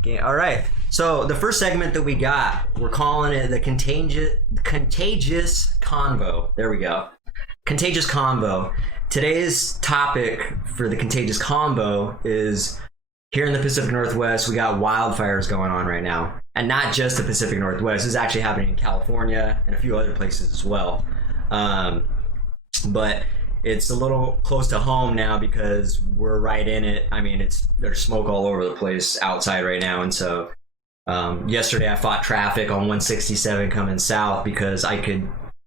Okay, all right. So the first segment that we got, we're calling it the Contagious Convo. There we go. Contagious Convo. Today's topic for the Contagious Convo is here in the Pacific Northwest, we got wildfires going on right now. And not just the Pacific Northwest. This is actually happening in California and a few other places as well. But it's a little close to home now because we're right in it. I mean, there's smoke all over the place outside right now. And so yesterday I fought traffic on 167 coming south because as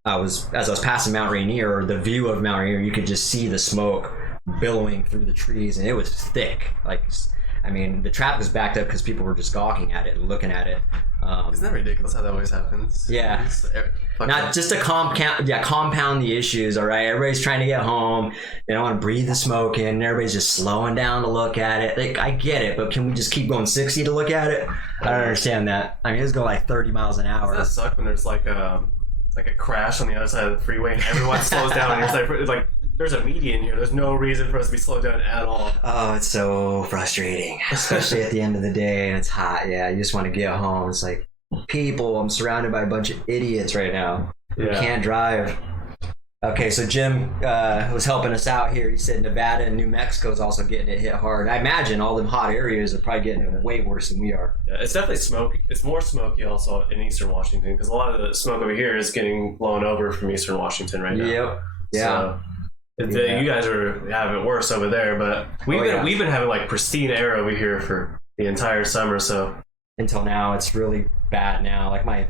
I was passing Mount Rainier, or the view of Mount Rainier, you could just see the smoke billowing through the trees, and it was thick. I mean, the traffic was backed up because people were just gawking at it and looking at it. Isn't that ridiculous how that always happens? Yeah. Not just to compound the issues, all right? Everybody's trying to get home. They don't want to breathe the smoke in. And everybody's just slowing down to look at it. Like, I get it, but can we just keep going 60 to look at it? I don't understand that. I mean, it's going like 30 miles an hour. Doesn't that suck when there's like a crash on the other side of the freeway and everyone slows down and it's like there's a median here. There's no reason for us to be slowed down at all. Oh, it's so frustrating, especially at the end of the day and it's hot. Yeah, you just want to get home. It's like, people, I'm surrounded by a bunch of idiots right now who can't drive. Okay, so Jim was helping us out here. He said Nevada and New Mexico is also getting it hit hard. I imagine all them hot areas are probably getting it way worse than we are. Yeah, it's definitely smoky. It's more smoky also in Eastern Washington because a lot of the smoke over here is getting blown over from Eastern Washington right now. Yep. Yeah. So, you guys are having it worse over there, but we've been having like pristine air over here for the entire summer. So until now, it's really bad now. Like my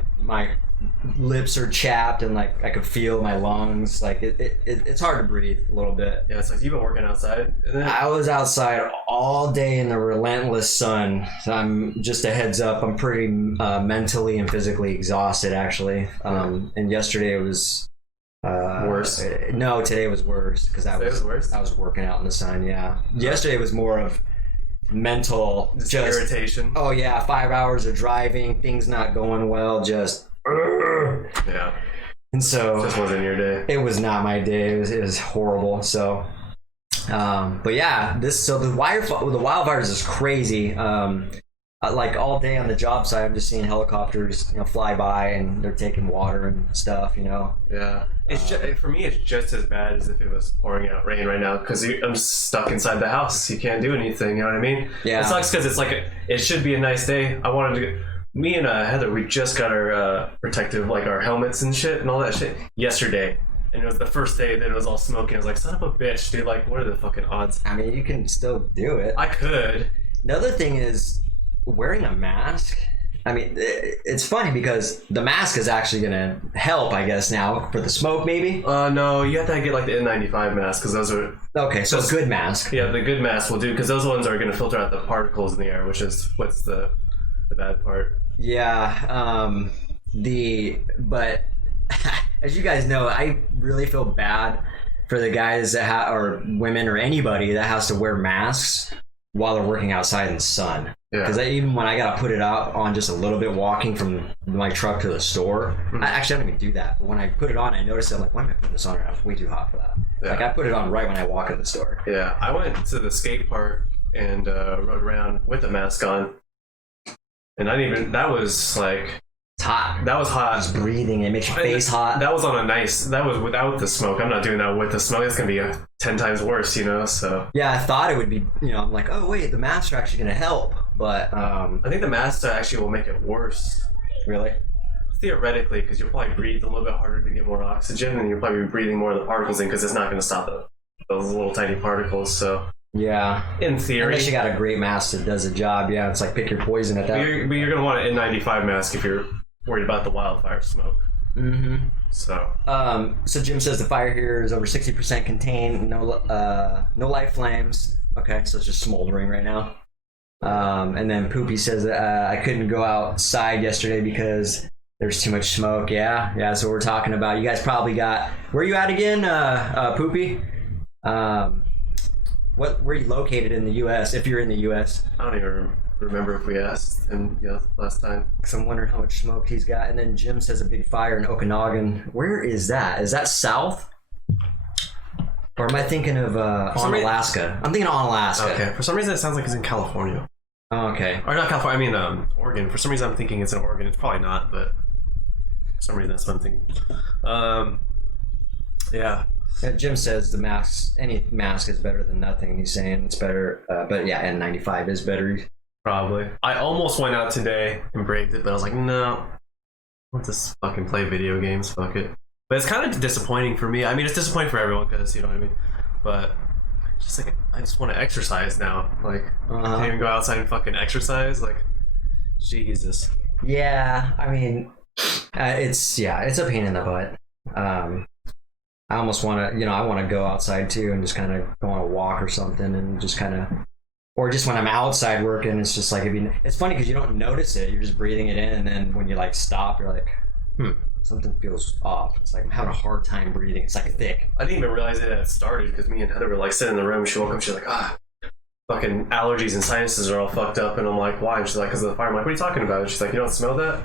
lips are chapped and like I could feel my lungs. Like it's hard to breathe a little bit. Yeah, it's like you've been working outside. I was outside all day in the relentless sun. So I'm just a heads up. I'm pretty mentally and physically exhausted actually. And yesterday it was worse. No, today was worse because I was working out in the sun. Yeah, yesterday was more of mental just irritation. Oh yeah, 5 hours of driving, things not going well, just yeah. And so just wasn't your day. It was not my day. It was horrible. So but yeah, the wildfires is crazy. Like all day on the job site, I'm just seeing helicopters, fly by, and they're taking water and stuff, Yeah, it's for me, it's just as bad as if it was pouring out rain right now because I'm stuck inside the house. You can't do anything. You know what I mean? Yeah. It sucks because it's like it should be a nice day. I wanted to. Me and Heather, we just got our protective, like our helmets and shit and all that shit yesterday. And it was the first day that it was all smoky. I was like, son of a bitch, dude. Like, what are the fucking odds? I mean, you can still do it. I could. Another thing is wearing a mask. I mean, it's funny because the mask is actually going to help, I guess, now for the smoke, maybe? No, you have to get like the N95 mask because those are... Okay, so a good mask. Yeah, the good mask will do because those ones are going to filter out the particles in the air, which is what's the bad part. Yeah, but as you guys know, I really feel bad for the guys that or women or anybody that has to wear masks while they're working outside in the sun. Because even when I got to put it out on just a little bit walking from my truck to the store, I don't even do that. But when I put it on, I noticed I'm like, why am I putting this on? It's way too hot for that. Yeah. Like I put it on right when I walk in the store. Yeah, I went to the skate park and rode around with a mask on. And that was like... It's hot. That was hot. Just breathing, it makes your face hot. That was that was without the smoke. I'm not doing that with the smoke. It's going to be 10 times worse, so... Yeah, I thought it would be, I'm like, oh wait, the masks are actually going to help. But I think the masks actually will make it worse. Really? Theoretically, because you'll probably breathe a little bit harder to get more oxygen, and you'll probably be breathing more of the particles in because it's not going to stop those little tiny particles. So yeah, in theory, unless you got a great mask that does the job, yeah, it's like pick your poison at that. But you're going to want an N95 mask if you're worried about the wildfire smoke. Mm-hmm. So Jim says the fire here is over 60% contained. No live flames. Okay, so it's just smoldering right now. And then Poopy says I couldn't go outside yesterday because there's too much smoke. Yeah, that's what we're talking about. You guys probably got... Where are you at again, Poopy? Where are you located in the U.S., if you're in the U.S.? I don't even remember if we asked him last time. Because I'm wondering how much smoke he's got. And then Jim says a big fire in Okanagan. Where is that? Is that south? Or am I thinking of on Alaska? I'm thinking on Alaska. Okay, for some reason it sounds like it's in California. Oh, okay. Or not California, I mean Oregon. For some reason I'm thinking it's in Oregon. It's probably not, but for some reason that's what I'm thinking. Yeah. Yeah, Jim says any mask is better than nothing. He's saying it's better, but yeah, N95 is better. Probably. I almost went out today and braved it, but I was like, no. I want to fucking play video games, fuck it. But it's kind of disappointing for me. I mean, it's disappointing for everyone because, you know what I mean? But it's just like, I just want to exercise now. Like, I can't even go outside and fucking exercise. Like, Jesus. Yeah, I mean, it's a pain in the butt. I almost want to, I want to go outside too and just kind of go on a walk or something and just kind of, or just when I'm outside working, it's just like, it's funny because you don't notice it. You're just breathing it in, and then when you like stop, you're like, something feels off. It's like I'm having a hard time breathing. It's like thick. I didn't even realize it had started because me and Heather were like sitting in the room. She woke up, she's like, fucking allergies and sinuses are all fucked up. And I'm like, why? And she's like, because of the fire. I'm like, what are you talking about? And she's like, you don't smell that?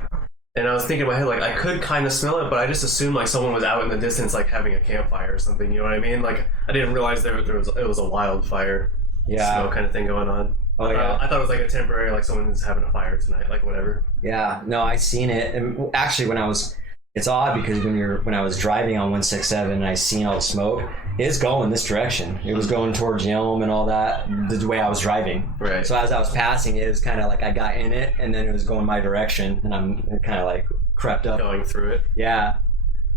And I was thinking in my head, like, I could kind of smell it, but I just assumed like someone was out in the distance, like having a campfire or something. You know what I mean? Like, I didn't realize it was a wildfire smell kind of thing going on. I thought it was like a temporary, like someone was having a fire tonight, like whatever. Yeah, no, I seen it. And actually, it's odd because when I was driving on 167 and I seen all the smoke, it's going this direction. It was going towards Yelm and all that, the way I was driving. Right. So as I was passing, it was kind of like I got in it and then it was going my direction, and I'm kind of like crept up. Going through it. Yeah.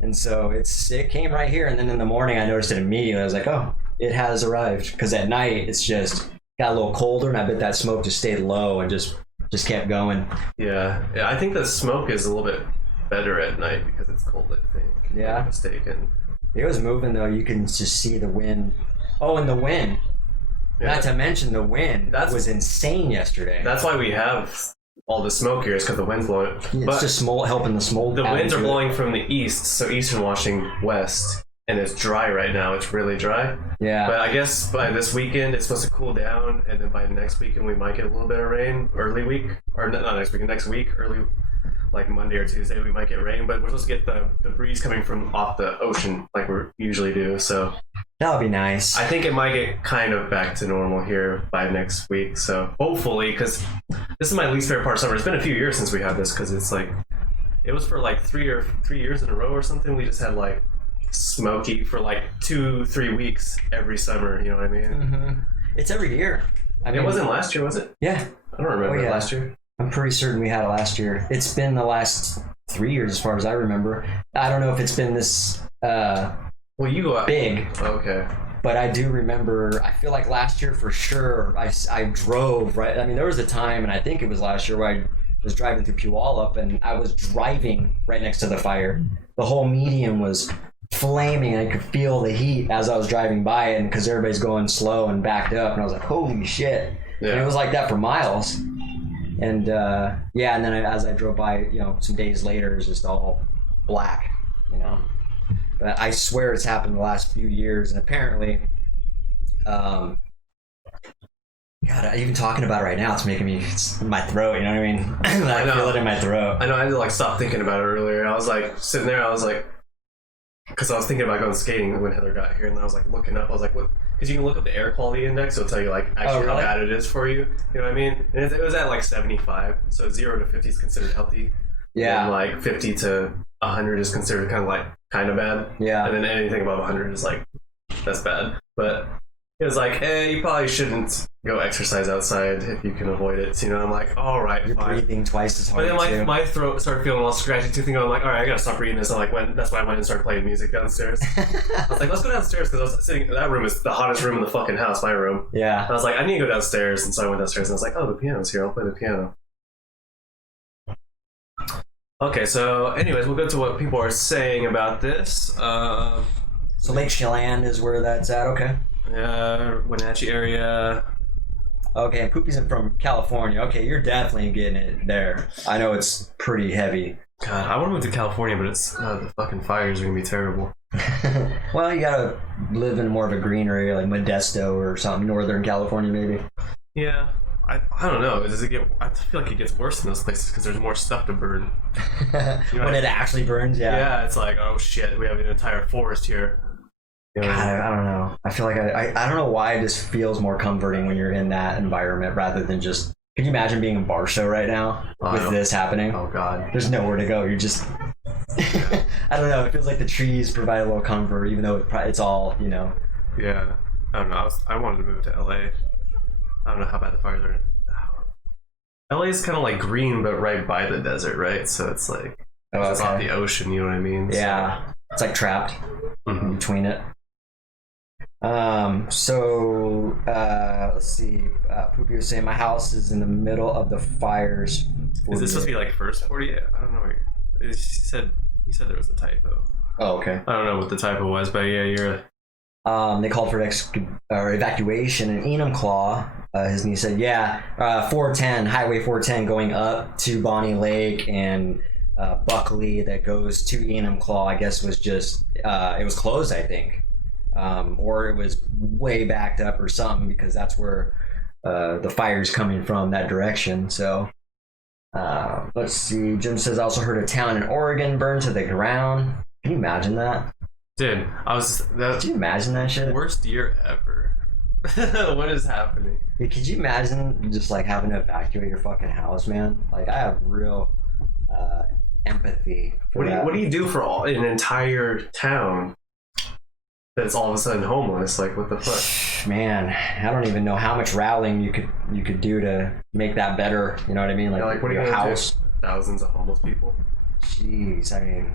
And so it came right here, and then in the morning I noticed it immediately. I was like, oh, it has arrived. Because at night it's just got a little colder, and I bet that smoke just stayed low and just kept going. Yeah, I think the smoke is a little bit better at night because it's cold, I think. Yeah. If I'm not mistaken. It was moving though. You can just see the wind. Oh, and the wind. Yeah. Not to mention the wind. That was insane yesterday. That's why we have all the smoke here, is because the wind's blowing. It's just helping the smoke. The winds are blowing from the east, so eastern washing west, and it's dry right now. It's really dry. Yeah. But I guess by this weekend it's supposed to cool down, and then by next weekend we might get a little bit of rain. Early week, or not next weekend, next week, early. Like Monday or Tuesday we might get rain, but we're supposed to get the breeze coming from off the ocean like we usually do, so that'll be nice. I think it might get kind of back to normal here by next week, so hopefully, because this is my least favorite part of summer. It's been a few years since we had this, because it's like, it was for like 3 years in a row or something. We just had like smoky for like 2-3 weeks every summer, you know what I mean? Mm-hmm. It's every year. It wasn't last year, was it? Yeah. I don't remember last year. I'm pretty certain we had it last year. It's been the last 3 years as far as I remember. I don't know if it's been this you go out big. Okay. But I do remember, I feel like last year for sure, I drove, right? I mean, there was a time, and I think it was last year, where I was driving through Puyallup, and I was driving right next to the fire. The whole median was flaming. I could feel the heat as I was driving by it, because everybody's going slow and backed up, and I was like, holy shit. Yeah. And it was like that for miles. And and then as I drove by, some days later, it's just all black, But I swear it's happened the last few years, and apparently, God, even talking about it right now, it's making me my throat. You know what I mean? I feel it in my throat. I know. I had to like stop thinking about it earlier. I was like sitting there. I was like, because I was thinking about going skating when Heather got here, and I was like looking up. I was like, what? Because you can look up the air quality index, it'll tell you like actually how bad it is for you. You know what I mean? And it was at like 75, so 0 to 50 is considered healthy. Yeah. And like 50 to 100 is considered kind of bad. Yeah. And then anything above 100 is like, that's bad. But it was like, you probably shouldn't go exercise outside if you can avoid it. I'm like, all right, you're fine. Breathing twice as hard. But then my throat started feeling all scratchy too. I'm like, all right, I gotta stop breathing this. That's why I went and started playing music downstairs. I was like, let's go downstairs, because I was sitting. That room is the hottest room in the fucking house. My room. Yeah. I was like, I need to go downstairs, and so I went downstairs, and I was like, oh, the piano's here. I'll play the piano. Okay, so anyways, we'll go to what people are saying about this. So Lake Chelan is where that's at. Okay. Wenatchee area. Okay, and Poopy's from California. Okay, you're definitely getting it there. I know it's pretty heavy. God, I want to move to California, but it's the fucking fires are gonna be terrible. Well, you gotta live in more of a green area, like Modesto or something, Northern California, maybe. Yeah, I don't know. Does it get? I feel like it gets worse in those places because there's more stuff to burn. When it actually burns, yeah. Yeah, it's like, oh shit, we have an entire forest here. God, I don't know. I feel like I don't know why it just feels more comforting when you're in that environment rather than just Could you imagine being in Barstow right now with this happening? Oh god. There's nowhere to go. You're just. I don't know. It feels like the trees provide a little comfort, even though it's all, you know. Yeah. I don't know. I wanted to move to LA. I don't know how bad the fires are. LA is kind of like green, but right by the desert, right? So it's like it's off the ocean. You know what I mean? Yeah. So, it's like trapped between it. Let's see. Poopy was saying my house is in the middle of the fires. Is this supposed to be like first 48? I don't know. He said there was a typo. Oh, okay. I don't know what the typo was, but yeah, you're. They called for evacuation in Enumclaw. His niece said, yeah, 410, Highway 410 going up to Bonnie Lake and Buckley that goes to Enumclaw, I guess was just, it was closed, I think. Or it was way backed up or something because that's where the fire's coming from, that direction. So, let's see. Jim says, I also heard a town in Oregon burned to the ground. Can you imagine that? Dude, Could you imagine that shit? Worst year ever. What is happening? Dude, could you imagine just like having to evacuate your fucking house, man? Like I have real empathy for that. What do you do for an entire town that's all of a sudden homeless? Like what the fuck? Man, I don't even know how much rallying you could do to make that better. You know what I mean? Like, what are your you gonna house. Do? Thousands of homeless people. Jeez, I mean,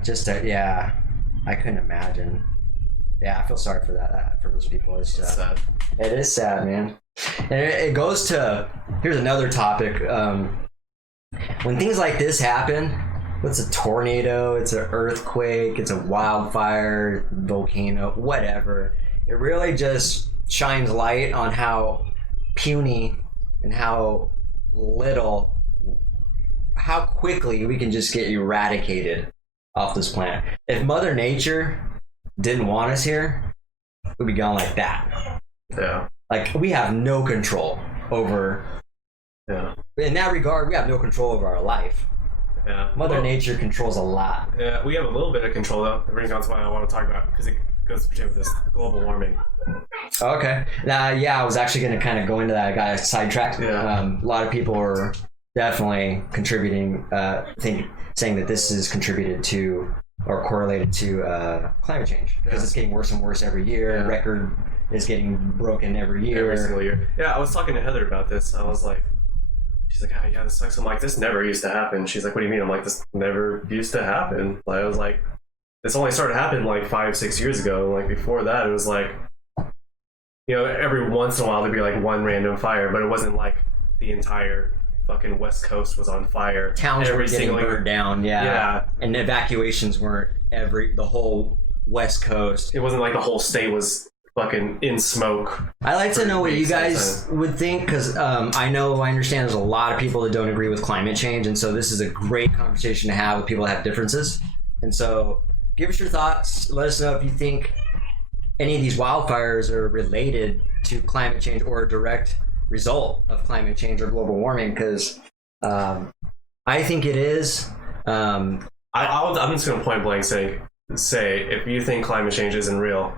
yeah. I couldn't imagine. Yeah, I feel sorry for that, for those people. It's sad. It is sad, man. And it goes to, here's another topic. When things like this happen, it's a tornado, it's an earthquake, it's a wildfire, volcano, whatever. It really just shines light on how puny and how quickly we can just get eradicated off this planet. If Mother Nature didn't want us here, we'd be gone like that. Yeah. Like we have no control over. Yeah. In that regard, we have no control over our life. Yeah. Mother Nature controls a lot. Yeah, we have a little bit of control though. It brings on to what I want to talk about because it goes to with this global warming. Okay. Yeah, I was actually going to kind of go into that. I got sidetracked. Yeah. A lot of people are definitely contributing, saying that this is contributed to or correlated to climate change because it's getting worse and worse every year. Yeah. Record is getting broken every year. Every single year. Yeah, I was talking to Heather about this. I was like, she's like, oh, yeah, this sucks. I'm like, this never used to happen. She's like, what do you mean? I'm like, this never used to happen. Like, I was like, this only started happening like 5-6 years ago. Like before that, it was like, you know, every once in a while there'd be like one random fire, but it wasn't like the entire fucking West Coast was on fire. Towns were getting burned down, yeah. And evacuations weren't the whole West Coast. It wasn't like the whole state was fucking in smoke. I like to know what you guys would think because I understand there's a lot of people that don't agree with climate change, and so this is a great conversation to have with people that have differences. And so give us your thoughts. Let us know if you think any of these wildfires are related to climate change or a direct result of climate change or global warming, because I think it is. I'm just going to point blank say if you think climate change isn't real,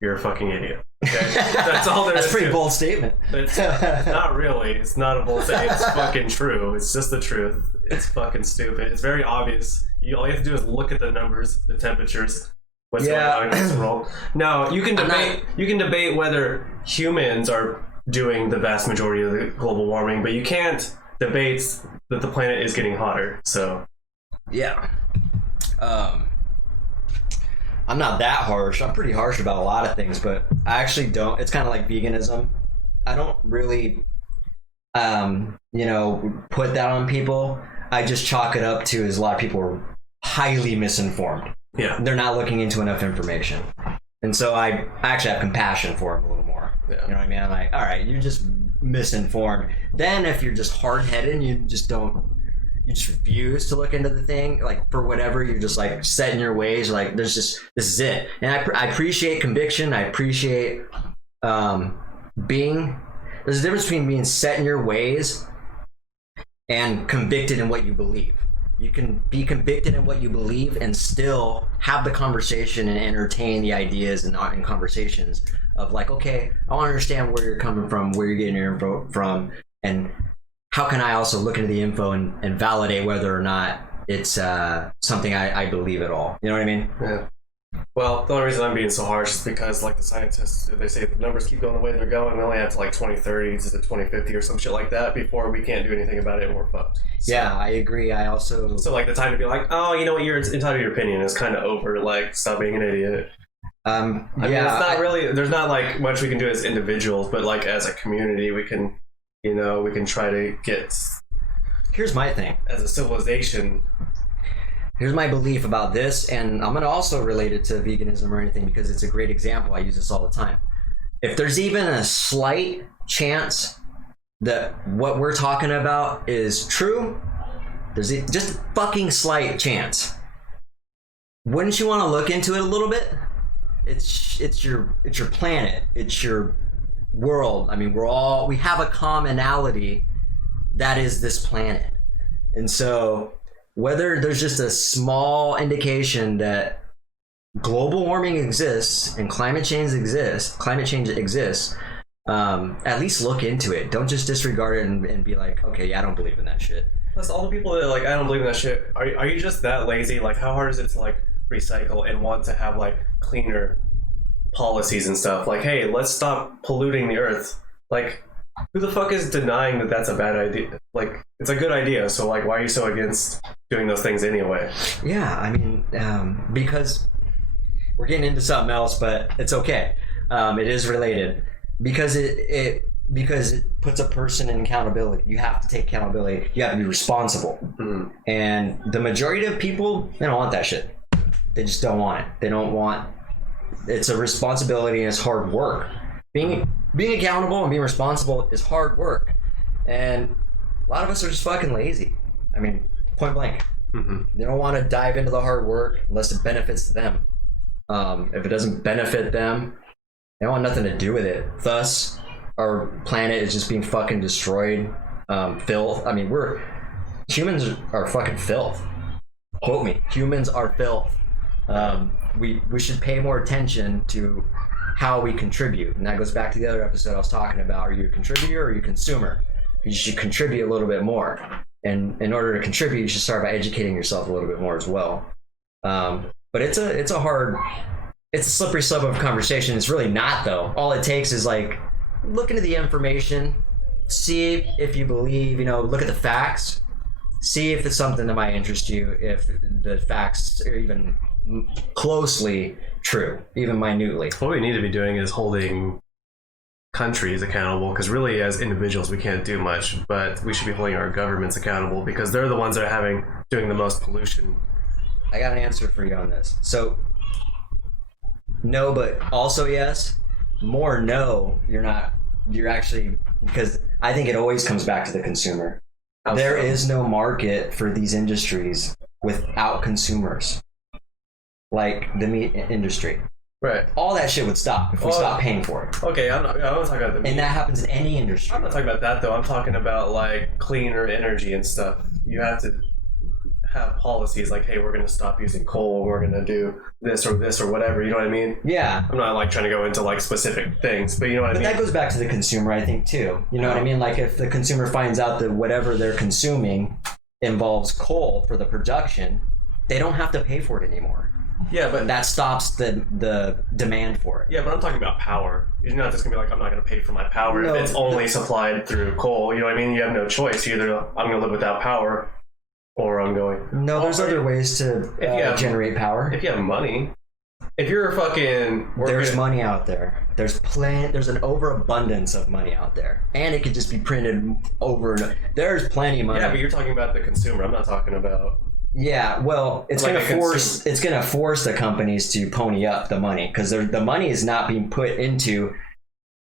you're a fucking idiot. Okay? That's all there is. That's a pretty bold statement. It's not really. It's not a bold statement. It's fucking true. It's just the truth. It's fucking stupid. It's very obvious. All you have to do is look at the numbers, the temperatures, what's going on in this world. Now, you can debate whether humans are doing the vast majority of the global warming, but you can't debate that the planet is getting hotter. So, yeah. I'm not that harsh. I'm pretty harsh about a lot of things, but I actually don't. It's kind of like veganism. I don't really, put that on people. I just chalk it up to is a lot of people are highly misinformed. Yeah. They're not looking into enough information. And so I actually have compassion for them a little more. Yeah. You know what I mean? I'm like, all right, you're just misinformed. Then if you're just hard-headed and you just refuse to look into the thing, like for whatever, you're just like set in your ways, like this is it. And I appreciate conviction. I appreciate there's a difference between being set in your ways and convicted in what you believe. You can be convicted in what you believe and still have the conversation and entertain the ideas and conversations of like, okay, I want to understand where you're coming from, where you're getting your info from, and how can I also look into the info and validate whether or not it's something I believe at all? You know what I mean? Yeah. Well, the only reason I'm being so harsh is because, like, the scientists, they say if the numbers keep going the way they're going, we only have to, like, 2030 to 2050 or some shit like that before we can't do anything about it and we're fucked. So, yeah, I agree. I also... So, like, the time to be like, oh, you know what, you're entitled to your opinion is kind of over. Like, stop being an idiot. I mean, it's not really... There's not, like, much we can do as individuals, but, like, as a community, we can, you know, we can try to get... Here's my thing. As a civilization... Here's my belief about this, and I'm going to also relate it to veganism or anything because it's a great example. I use this all the time. If there's even a slight chance that what we're talking about is true, there's just a fucking slight chance. Wouldn't you want to look into it a little bit? It's your planet. It's your world. I mean, we have a commonality that is this planet. And so whether there's just a small indication that global warming exists and climate change exists, at least look into it. Don't just disregard it and be like, okay, yeah, I don't believe in that shit. Plus, all the people that are like, I don't believe in that shit, are you just that lazy? Like, how hard is it to, like, recycle and want to have, like, cleaner policies and stuff? Like, hey, let's stop polluting the earth. Like, who the fuck is denying that that's a bad idea? Like, it's a good idea, so, like, why are you so against doing those things anyway? Yeah, I mean, because we're getting into something else, but it's okay. It is related. Because it puts a person in accountability. You have to take accountability. You have to be responsible. Mm-hmm. And the majority of people, they don't want that shit. They just don't want it. They don't want... It's a responsibility and it's hard work. Being accountable and being responsible is hard work. And a lot of us are just fucking lazy. I mean, point blank. Mm-hmm. They don't want to dive into the hard work unless it benefits them. If it doesn't benefit them, they don't want nothing to do with it. Thus, our planet is just being fucking destroyed. Filth. I mean, humans are fucking filth. Quote me. Humans are filth. We should pay more attention to how we contribute. And that goes back to the other episode I was talking about. Are you a contributor or are you a consumer? You should contribute a little bit more. And in order to contribute, you should start by educating yourself a little bit more as well. But it's a slippery slope of conversation. It's really not, though. All it takes is, like, look into the information, see if you believe, look at the facts, see if it's something that might interest you, if the facts are even closely true, even minutely. What we need to be doing is holding countries accountable, because really as individuals we can't do much, but we should be holding our governments accountable because they're the ones that are doing the most pollution. I got an answer for you on this. So no, but also yes. More no, you're not. You're actually, because I think it always comes back to the consumer. There is no market for these industries without consumers. Like the meat industry. Right. All that shit would stop if we stopped paying for it. Okay, I'm not talking about the meat. And that happens in any industry. I'm not talking about that, though. I'm talking about, like, cleaner energy and stuff. You have to have policies like, hey, we're going to stop using coal, we're going to do this or whatever, you know what I mean? Yeah. I'm not, like, trying to go into, like, specific things, but you know what I mean? But that goes back to the consumer, I think, too. You know what I mean? Like, if the consumer finds out that whatever they're consuming involves coal for the production, they don't have to pay for it anymore. Yeah, but that stops the demand for it. Yeah, but I'm talking about power. You're not just gonna be like, I'm not gonna pay for my power if it's only supplied through coal. You know what I mean? You have no choice. Either I'm gonna live without power, or I'm going. No, there's other ways to generate power. If you have money, if you're fucking, there's money out there. There's an overabundance of money out there, and it could just be printed over. There's plenty of money. Yeah, but you're talking about the consumer. I'm not talking about. Yeah, well, it's like gonna force the companies to pony up the money, because the money is not being put into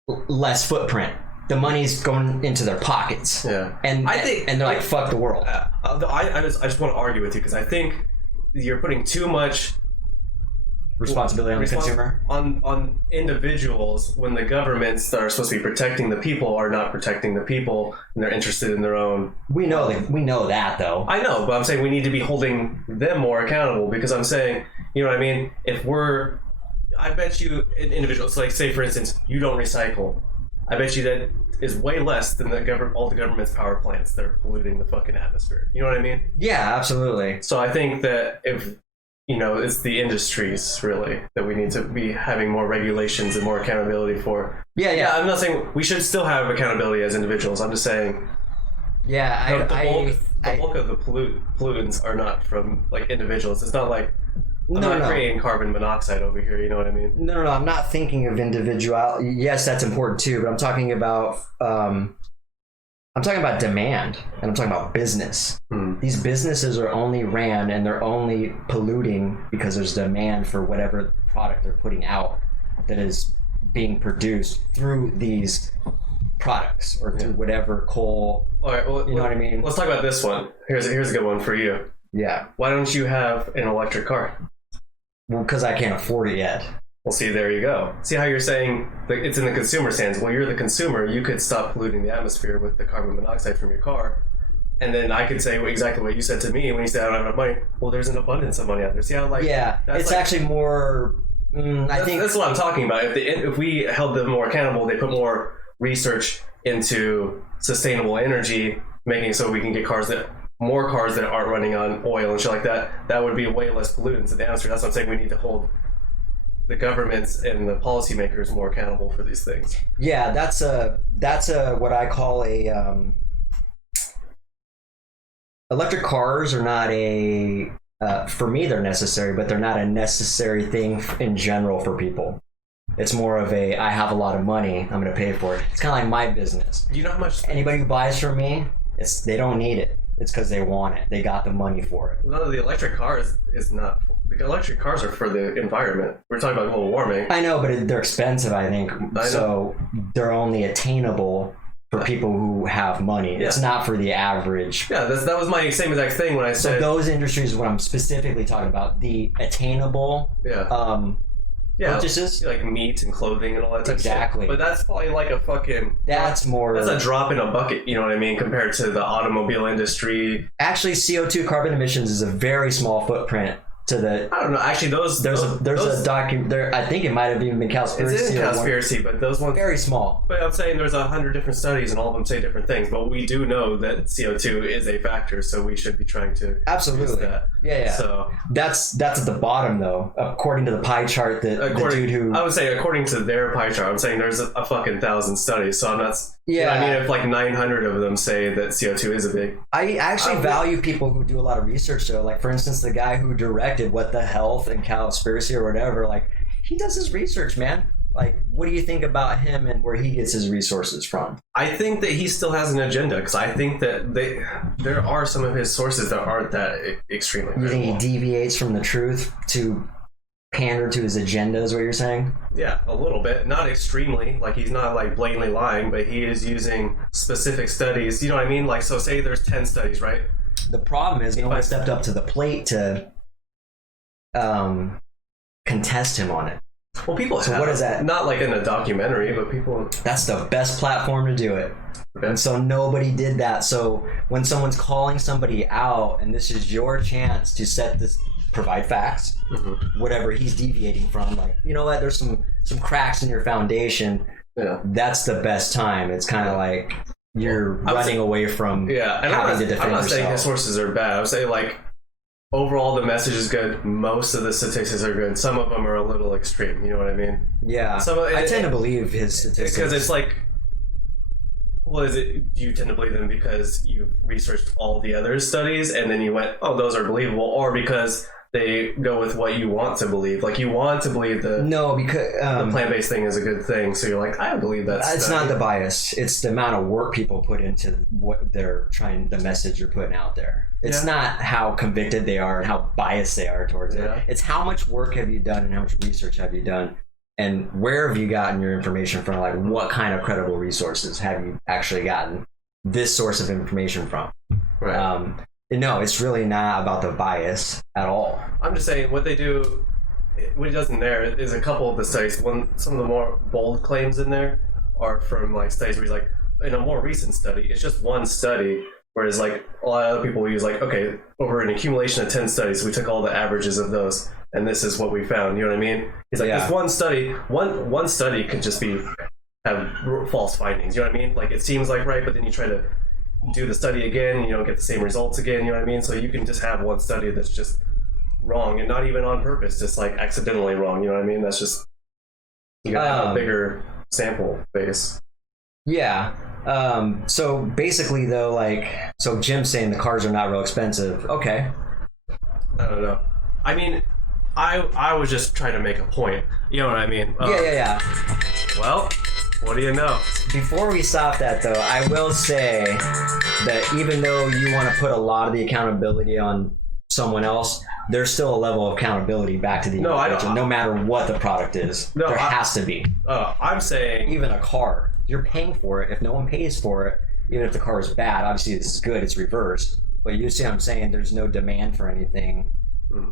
less footprint. The money's going into their pockets. Yeah, and they're like, fuck the world. I just want to argue with you, because I think you're putting too much responsibility on the consumer, on individuals, when the governments that are supposed to be protecting the people are not protecting the people, and they're interested in their own. We know that though. I know, but I'm saying we need to be holding them more accountable, because I'm saying, you know what I mean? I bet you individuals, like, say for instance, you don't recycle. I bet you that is way less than all the government's power plants that are polluting the fucking atmosphere. You know what I mean? Yeah, absolutely. So I think that if, it's the industries really that we need to be having more regulations and more accountability for. Yeah. I'm not saying we should still have accountability as individuals. I'm just saying. Yeah, the bulk of the pollutants are not from like individuals. It's not like I'm not creating carbon monoxide over here. You know what I mean? No. I'm not thinking of individual. Yes, that's important too, but I'm talking about demand, and I'm talking about business. These businesses are only ran and they're only polluting because there's demand for whatever product they're putting out that is being produced through these products or through whatever coal. All right, well, you know what I mean? Let's talk about this one. Here's a good one for you. Yeah. Why don't you have an electric car? Well, because I can't afford it yet. Well, see, there you go. See how you're saying that it's in the consumer's hands. Well, you're the consumer. You could stop polluting the atmosphere with the carbon monoxide from your car. And then I could say exactly what you said to me when you said I don't have enough money. Well, there's an abundance of money out there. See how it's actually more. I think that's what I'm talking about. If we held them more accountable, they put more research into sustainable energy, making so we can get more cars that aren't running on oil and shit like that. That would be way less pollutants in the atmosphere. That's what I'm saying. We need to hold the governments and the policymakers more accountable for these things. Yeah, that's what I call electric cars are not for me they're necessary, but they're not a necessary thing in general for people. It's more of I have a lot of money, I'm going to pay for it. It's kind of like my business. Do you know how much anybody who buys from me, they don't need it. It's because they want it. They got the money for it. No, the electric cars is not. The electric cars are for the environment. We're talking about global warming. I know, but they're expensive, I think. So they're only attainable for people who have money. Yeah. It's not for the average. Yeah, that was my same exact thing when I said. So those industries is what I'm specifically talking about. The attainable. Yeah. Purchases, like meat and clothing and all that type exactly. of shit. But that's probably like a fucking. That's a drop in a bucket. You know what I mean? Compared to the automobile industry. Actually, CO2 carbon emissions is a very small footprint to the. I don't know. Actually, there's a document there. I think it might have even been conspiracy. It's in conspiracy, but those ones very small. But I'm saying there's 100 different studies and all of them say different things. But we do know that CO2 is a factor, so we should be trying to absolutely that. Yeah. So that's at the bottom though, according to the pie chart that the dude who I would say according to their pie chart. I'm saying there's a fucking 1,000 studies, so I'm not. Yeah, I mean, if like 900 of them say that CO2 is a big. I actually value people who do a lot of research though. Like for instance, the guy who directed What the Health and Cowspiracy or whatever, like he does his research, man. Like, what do you think about him and where he gets his resources from? I think that he still has an agenda because I think that there are some of his sources that aren't that extremely. You think he deviates from the truth to pander to his agenda is what you're saying? Yeah, a little bit. Not extremely. Like, he's not like blatantly lying, but he is using specific studies. You know what I mean? Like, so say there's 10 studies, right? The problem is no one stepped up to the plate to contest him on it. Well, people so what is that? Not like in a documentary, but people. That's the best platform to do it. Okay. And so nobody did that. So when someone's calling somebody out, and this is your chance to provide facts, whatever he's deviating from, like, you know what, there's some cracks in your foundation. Yeah. That's the best time. It's kind of like you're running away from having to defend yourself. I'm not saying his sources are bad. I would say, like, overall, the message is good. Most of the statistics are good. Some of them are a little extreme. You know what I mean? Yeah. I tend to believe his statistics. Because it's like, well, do you tend to believe them because you've researched all the other studies and then you went, oh, those are believable, or because they go with what you want to believe? Like, you want to believe because the plant-based thing is a good thing, so you're like, I believe that. It's not the bias. It's the amount of work people put into what they're trying, the message you're putting out there. It's not how convicted they are and how biased they are towards it. It's how much work have you done and how much research have you done and where have you gotten your information from? Like, what kind of credible resources have you actually gotten this source of information from? Right. No, it's really not about the bias at all. I'm just saying what he does in there is a couple of the studies. Some of the more bold claims in there are from like studies where he's like, in a more recent study, it's just one study. Whereas, like, a lot of other people use, like, okay, over an accumulation of 10 studies, we took all the averages of those, and this is what we found. You know what I mean? He's like, this one study, one study could just be have false findings. You know what I mean? Like it seems like right, but then you try to do the study again, and you don't get the same results again. You know what I mean? So you can just have one study that's just wrong, and not even on purpose, just like accidentally wrong. You know what I mean? That's just you gotta have a bigger sample base. Yeah. So basically, though, like, so Jim's saying the cars are not real expensive. Okay. I don't know. I mean, I was just trying to make a point. You know what I mean? Yeah. Well, what do you know? Before we stop that, though, I will say that even though you want to put a lot of the accountability on someone else, there's still a level of accountability back to the individual, no matter what the product is. There has to be. I'm saying... Even a car, you're paying for it. If no one pays for it, even if the car is bad, obviously this is good, it's reversed. But you see what I'm saying? There's no demand for anything.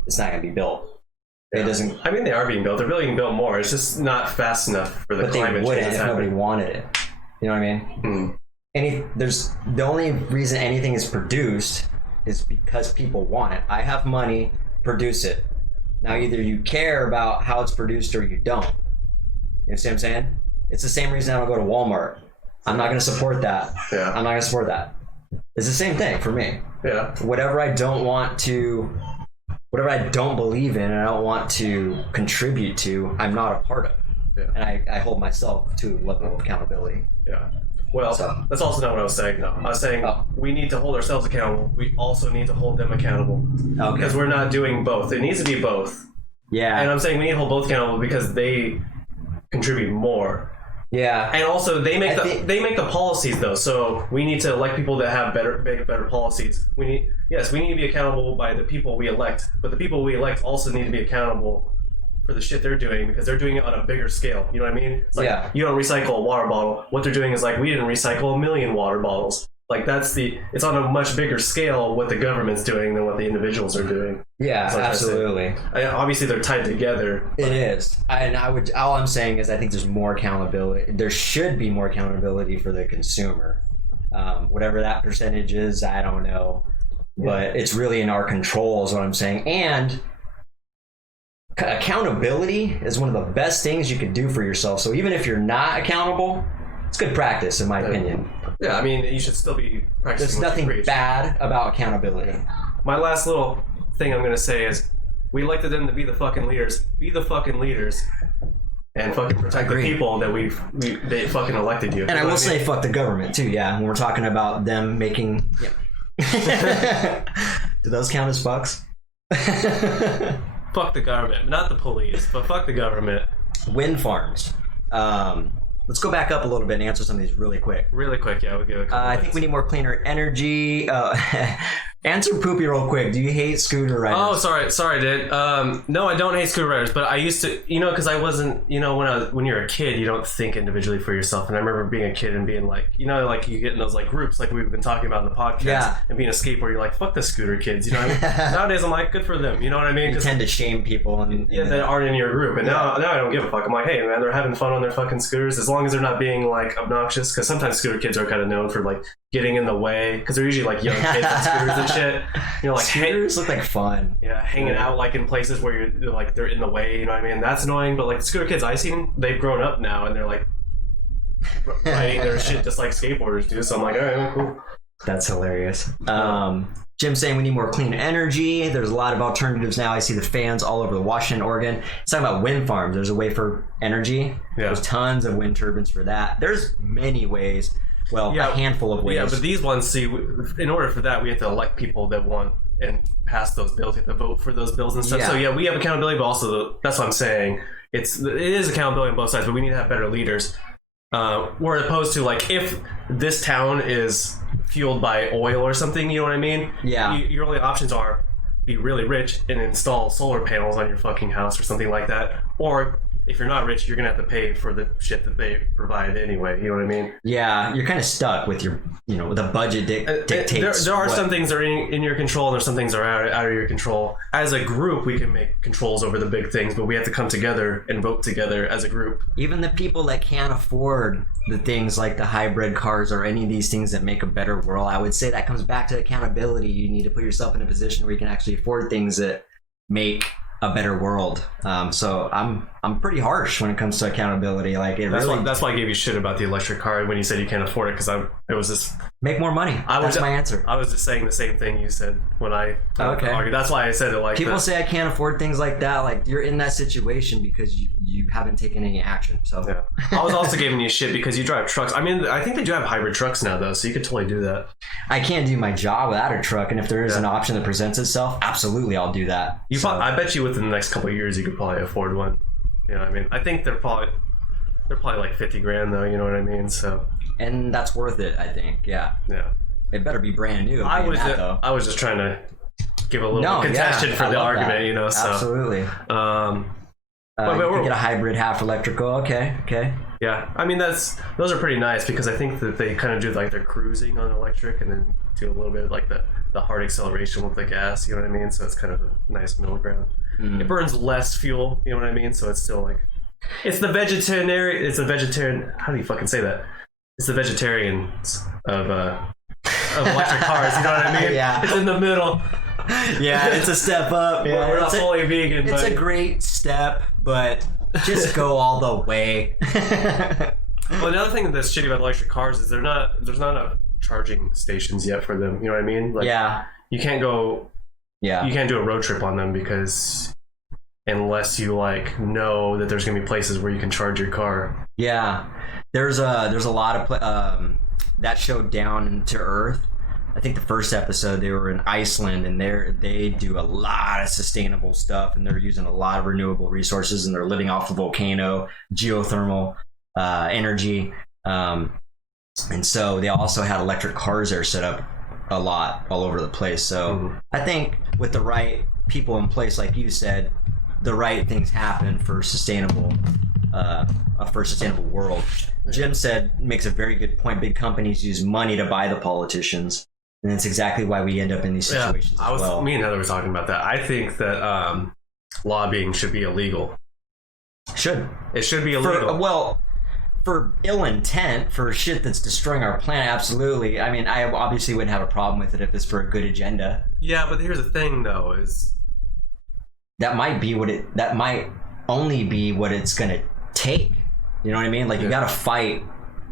It's not going to be built. Yeah. It doesn't. I mean, they are being built. They're really being built more. It's just not fast enough for the climate change. But they wouldn't if nobody wanted it. You know what I mean? There's the only reason anything is produced is because people want it. I have money, produce it. Now either you care about how it's produced or you don't. You see what I'm saying? It's the same reason I don't go to Walmart. I'm not going to support that. Yeah. I'm not going to support that. It's the same thing for me. Yeah. Whatever I don't believe in and I don't want to contribute to, I'm not a part of. Yeah. And I hold myself to a level of accountability. Yeah. Well, that's also not what I was saying, though. I was saying we need to hold ourselves accountable. We also need to hold them accountable. Okay. Because we're not doing both. It needs to be both. Yeah. And I'm saying we need to hold both accountable because they contribute more. Yeah. And also they make the policies though, so we need to elect people that have better policies. We need to be accountable by the people we elect, but the people we elect also need to be accountable for the shit they're doing because they're doing it on a bigger scale. You know what I mean? It's like you don't recycle a water bottle. What they're doing is like we didn't recycle 1 million water bottles. Like it's on a much bigger scale what the government's doing than what the individuals are doing. Yeah, absolutely. Obviously, they're tied together. It is, and all I'm saying is I think there's more accountability. There should be more accountability for the consumer. Whatever that percentage is, I don't know, but it's really in our control, is what I'm saying. And accountability is one of the best things you can do for yourself. So even if you're not accountable, it's good practice, in my opinion. Yeah, I mean, you should still be practicing. There's nothing bad about accountability. My last little thing I'm going to say is we elected them to be the fucking leaders. Be the fucking leaders and fucking protect the people that they fucking elected you. And I will say fuck the government, too, yeah, when we're talking about them making... Yeah. Do those count as fucks? Fuck the government. Not the police, but fuck the government. Wind farms. Let's go back up a little bit and answer some of these really quick. Really quick, yeah. We'll give it a couple I think we need more cleaner energy. Answer Poopy real quick. Do you hate scooter riders? Oh, sorry, dude. No, I don't hate scooter riders, but I used to, because I wasn't, when you're a kid, you don't think individually for yourself. And I remember being a kid and being like, like you get in those like groups, like we've been talking about in the podcast, and being a skateboarder, you're like, fuck the scooter kids. You know what I mean? Nowadays, I'm like, good for them. You know what I mean? You tend to shame people that aren't in your group. And now I don't give a fuck. I'm like, hey, man, they're having fun on their fucking scooters as long as they're not being like obnoxious. Because sometimes scooter kids are kind of known for like getting in the way because they're usually like young kids on scooters and shit. Like scooters look like fun. Yeah, hanging out like in places where you're like they're in the way. You know what I mean? That's annoying. But like the scooter kids I've seen, they've grown up now and they're like riding their shit just like skateboarders do. So I'm like, all right, cool. That's hilarious. Jim's saying we need more clean energy. There's a lot of alternatives now. I see the fans all over the Washington, Oregon. It's talking about wind farms. There's a way for energy. Yeah. There's tons of wind turbines for that. There's many ways. Well, a handful of ways. Yeah, but these ones, see, in order for that, we have to elect people that want and pass those bills. We have to vote for those bills and stuff. So yeah, we have accountability, but also that's what I'm saying. It is accountability on both sides, but we need to have better leaders. We're opposed to like if this town is fueled by oil or something, you know what I mean? Yeah. Your only options are be really rich and install solar panels on your fucking house or something like that, or if you're not rich, you're gonna have to pay for the shit that they provide anyway. You know what I mean? Yeah, you're kind of stuck with your, with the budget dictates. There are some things that are in your control, and there's some things that are out of your control. As a group, we can make controls over the big things, but we have to come together and vote together as a group. Even the people that can't afford the things like the hybrid cars or any of these things that make a better world, I would say that comes back to accountability. You need to put yourself in a position where you can actually afford things that make a better world. So I'm I'm pretty harsh when it comes to accountability. Like That's why I gave you shit about the electric car when you said you can't afford it, because it was just make more money. That's my answer. I was just saying the same thing you said when I okay. argued. That's why I said it like people say I can't afford things like that. Like you're in that situation because you haven't taken any action. So yeah. I was also giving you shit because you drive trucks. I mean, I think they do have hybrid trucks now though, so you could totally do that. I can't do my job without a truck, and if there is an option that presents itself, absolutely I'll do that. I bet you within the next couple of years you could probably afford one. You know what I mean? I think they're probably like 50 grand though, you know what I mean? So and that's worth it, I think. Yeah. It better be brand new. I was just trying to give a little contention for the argument, that. you know. So absolutely. But you can get a hybrid half electrical. Okay. Yeah, I mean those are pretty nice because I think that they kind of do like their cruising on electric and then do a little bit of like the hard acceleration with the gas. You know what I mean? So it's kind of a nice middle ground. It burns less fuel. You know what I mean? So it's still like it's the vegetarian. How do you fucking say that? It's the vegetarians of electric cars. You know what I mean? Yeah. It's in the middle. Yeah, it's a step up. Yeah, we're not fully vegan. It's a great step, but just go all the way. Well, another thing that's shitty about electric cars is there's not enough charging stations yet for them. You know what I mean? Like, you can't go. Yeah. You can't do a road trip on them because unless you like know that there's gonna be places where you can charge your car. Yeah, there's a lot of that show Down to Earth. I think the first episode they were in Iceland and they do a lot of sustainable stuff and they're using a lot of renewable resources and they're living off the volcano, geothermal energy, and so they also had electric cars there set up a lot all over the place. So I think with the right people in place, like you said, the right things happen for sustainable world. Jim makes a very good point. Big companies use money to buy the politicians. And that's exactly why we end up in these situations Me and Heather were talking about that. I think that lobbying should be illegal. It should be illegal. For ill intent, for shit that's destroying our planet, absolutely. I mean, I obviously wouldn't have a problem with it if it's for a good agenda. Yeah, but here's the thing, though, is that might only be what it's gonna take. You know what I mean? Like you gotta fight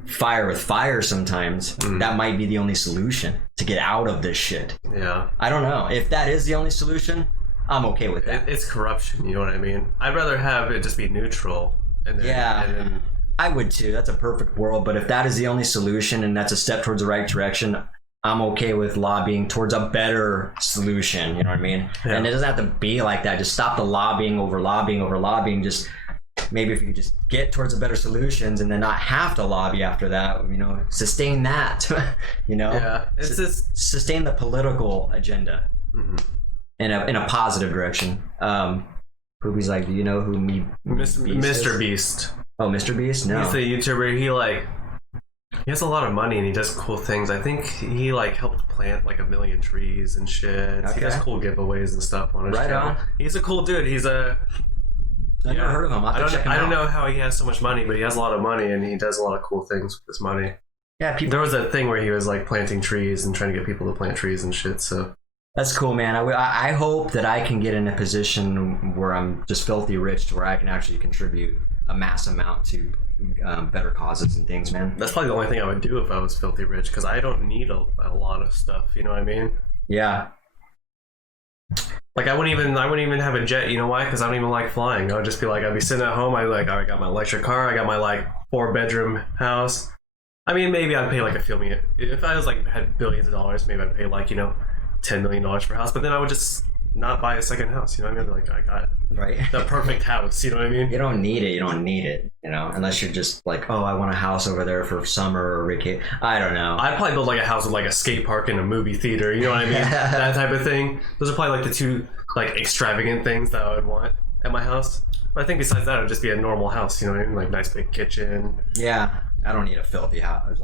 fire with fire sometimes. That might be the only solution to get out of this shit. Yeah. I don't know. If that is the only solution, I'm okay with that. It's corruption, you know what I mean? I'd rather have it just be neutral. And then I would too. That's a perfect world. But if that is the only solution and that's a step towards the right direction, I'm okay with lobbying towards a better solution. You know what I mean? Yeah. And it doesn't have to be like that. Just stop the lobbying over lobbying. Just maybe if you could just get towards a better solutions and then not have to lobby after that, you know, sustain that, you know? Yeah. It's sustain the political agenda in a positive direction. Poopy's like, do you know who Mr. Beast? Oh, Mr. Beast? No. He's a YouTuber. He has a lot of money and he does cool things. I think he helped plant 1 million trees and shit. Okay. He does cool giveaways and stuff on his channel. He's a cool dude. I've never heard of him. I don't know how he has so much money, but he has a lot of money and he does a lot of cool things with his money. Yeah, there was a thing where he was planting trees and trying to get people to plant trees and shit. So that's cool, man. I hope that I can get in a position where I'm just filthy rich to where I can actually contribute a mass amount to better causes and things, man. That's probably the only thing I would do if I was filthy rich, because I don't need a lot of stuff. You know what I mean? Yeah. I wouldn't even have a jet. You know why? Because I don't even like flying. I would just be I'd be sitting at home. I got my electric car. I got my 4-bedroom house. I mean, maybe I'd pay if I was had billions of dollars, maybe I'd pay $10 million for a house. But then I would just not buy a second house. You know what I mean? I got the perfect house. You know what I mean? You don't need it. You know, unless you're just oh, I want a house over there for summer or vacation. I don't know. I'd probably build a house with a skate park and a movie theater. You know what I mean? That type of thing. Those are probably the two extravagant things that I would want at my house. But I think besides that, it would just be a normal house. You know what I mean? Nice big kitchen. Yeah, I don't need a filthy house.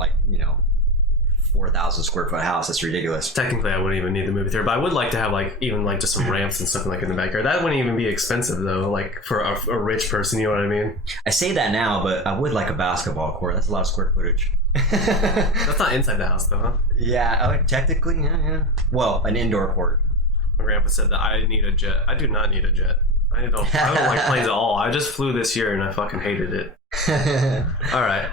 4,000 square foot house. That's ridiculous. Technically, I wouldn't even need the movie theater, but I would like to have even just some ramps and stuff in the backyard. That wouldn't even be expensive though, for a rich person. You know what I mean? I say that now, but I would like a basketball court. That's a lot of square footage. That's not inside the house though, huh? Yeah, technically, yeah. Well, an indoor court. My grandpa said that I need a jet. I do not need a jet. I don't like planes at all. I just flew this year and I fucking hated it. All right.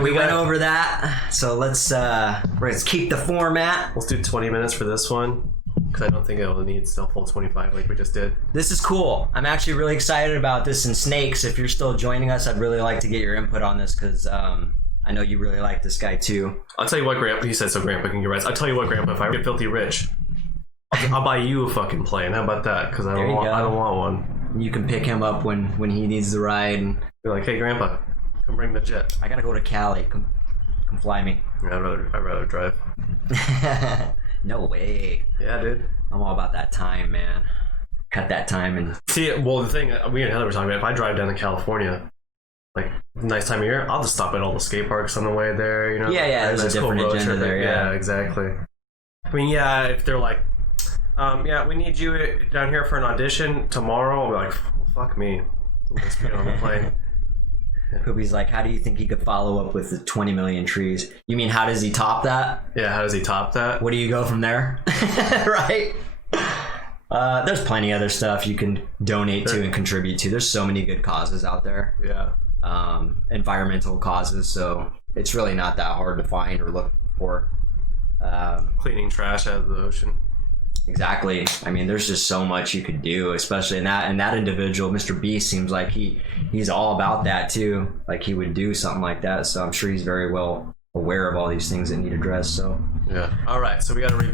We went over that. So let's keep the format. Let's do 20 minutes for this one because I don't think it'll need still full 25 like we just did. This is cool. I'm actually really excited about this. And Snakes, if you're still joining us, I'd really like to get your input on this because I know you really like this guy too. I'll tell you what, Grandpa. He said so. Grandpa can get rights. I'll tell you what, Grandpa. If I get filthy rich, I'll buy you a fucking plane. How about that? Because I don't want one. You can pick him up when he needs the ride. And you're like, hey, Grandpa, come bring the jet. I gotta go to Cali. Come fly me. Yeah, I'd rather drive. No way. Yeah, dude. I'm all about that time, man. Cut that time and see. Well, the thing we and Heather were talking about, if I drive down to California, like nice time of year, I'll just stop at all the skate parks on the way there. You know. Yeah. There's a different agenda there. Yeah, exactly. I mean, yeah, if they're like, yeah, we need you down here for an audition tomorrow, I'll be like, well, fuck me. I'll just get on the plane. Poopy's like, how do you think he could follow up with the 20 million trees? You mean, how does he top that? Yeah, how does he top that? Where do you go from there? Right? There's plenty of other stuff you can donate to and contribute to. There's so many good causes out there. Yeah. Environmental causes, so it's really not that hard to find or look for. Cleaning trash out of the ocean. Exactly. I mean, there's just so much you could do, especially in that individual. Mr. Beast seems like he's all about that too. Like he would do something like that. So I'm sure he's very well aware of all these things that need addressed. So yeah. All right. So we got to review